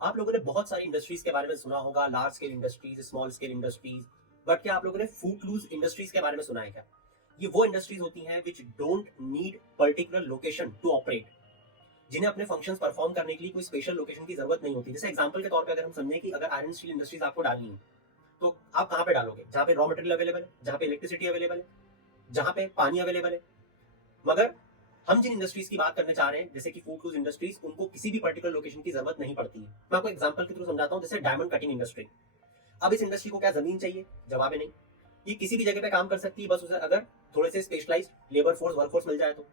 आप लोगों ने बहुत सारी इंडस्ट्रीज के बारे में सुना होगा, large scale industries, small scale industries. But क्या आप लोगों ने फूड लूज इंडस्ट्रीज के बारे में सुना है क्या? ये वो इंडस्ट्रीज होती हैं which don't need particular location to operate, जिन्हें अपने फंक्शंस परफॉर्म करने के लिए कोई स्पेशल लोकेशन की जरूरत नहीं होती। जैसे एग्जांपल के तौर पे अगर हम समझें कि अगर आयरन स्टील इंडस्ट्रीज आपको डालनी है, तो आप कहाँ पे डालोगे? जहाँ पे रॉ मटेरियल अवेलेबल है, जहाँ पे इलेक्ट्रिसिटी अवेलेबल है, जहाँ पे पानी अवेलेबल है। मगर हम जिन इंडस्ट्रीज की बात करने चाह रहे हैं, जैसे कि फूड क्रूज इंडस्ट्रीज, उनको किसी भी पर्टिकुलर लोकेशन की जरूरत नहीं पड़ती है। मैं आपको एग्जांपल के थ्रू समझाता हूँ। जैसे डायमंड कटिंग इंडस्ट्री, अब इस इंडस्ट्री को क्या जमीन चाहिए? जवाब है नहीं। ये किसी भी जगह पे काम कर सकती है, बस उसे अगर थोड़े से स्पेशलाइज्ड लेबर फोर्स वर्कफोर्स मिल जाए तो।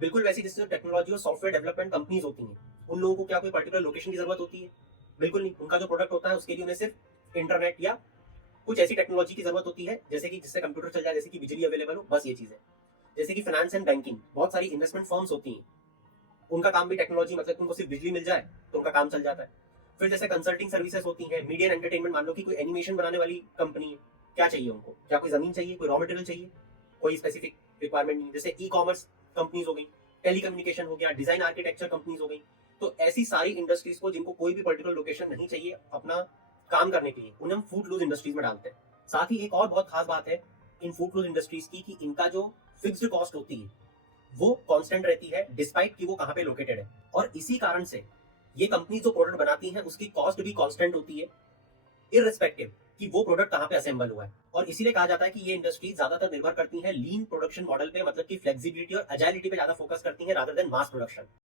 बिल्कुल वैसी जैसे टेक्नोलॉजी और सॉफ्टवेयर डेवलपमेंट कंपनीज होती हैं, उन लोगों को क्या कोई पर्टिकुलर लोकेशन की जरूरत होती है? बिल्कुल नहीं। उनका जो प्रोडक्ट होता है उसके लिए उन्हें सिर्फ इंटरनेट या कुछ ऐसी टेक्नोलॉजी की जरूरत होती है, जैसे कि जिससे कंप्यूटर चल जाए, जैसे कि बिजली अवेलेबल हो, बस ये चीज है। जैसे कि फाइनेंस एंड बैंकिंग, बहुत सारी इन्वेस्टमेंट फर्म्स होती हैं, उनका काम भी टेक्नोलॉजी, मतलब उनको सिर्फ बिजली मिल जाए तो उनका काम चल जाता है। फिर जैसे कंसल्टिंग सर्विसेज होती हैं, मीडिया एंड एंटरटेनमेंट, मान लो कि कोई एनिमेशन बनाने वाली कंपनी है, क्या चाहिए उनको? क्या कोई जमीन चाहिए, कोई रॉ मटेरियल चाहिए? कोई स्पेसिफिक रिक्वायरमेंट नहीं। जैसे ई कॉमर्स कंपनीज हो गई, टेलीकम्युनिकेशन हो गया, डिजाइन आर्किटेक्चर कंपनीज हो गई। तो ऐसी सारी इंडस्ट्रीज को जिनको कोई भी पर्टिकुलर लोकेशन नहीं चाहिए अपना काम करने के लिए, उन्हें हम फूड क्लोज इंडस्ट्रीज में डालते हैं। साथ ही एक और बहुत खास बात है इन फूड क्लोज इंडस्ट्रीज की, कि इनका जो फिक्स्ड कॉस्ट होती है वो कांस्टेंट रहती है, डिस्पाइट कि वो कहां पे लोकेटेड है। और इसी कारण से ये कंपनी जो प्रोडक्ट बनाती है उसकी कॉस्ट भी कांस्टेंट होती है, इररिस्पेक्टिव कि वो प्रोडक्ट कहां पे असेंबल हुआ है। और इसीलिए कहा जाता है कि ये इंडस्ट्री ज्यादातर निर्भर करती है लीन प्रोडक्शन मॉडल पे, मतलब कि फ्लेक्सिबिलिटी और एजाइलिटी पे ज्यादा फोकस करती है रादर देन मास प्रोडक्शन।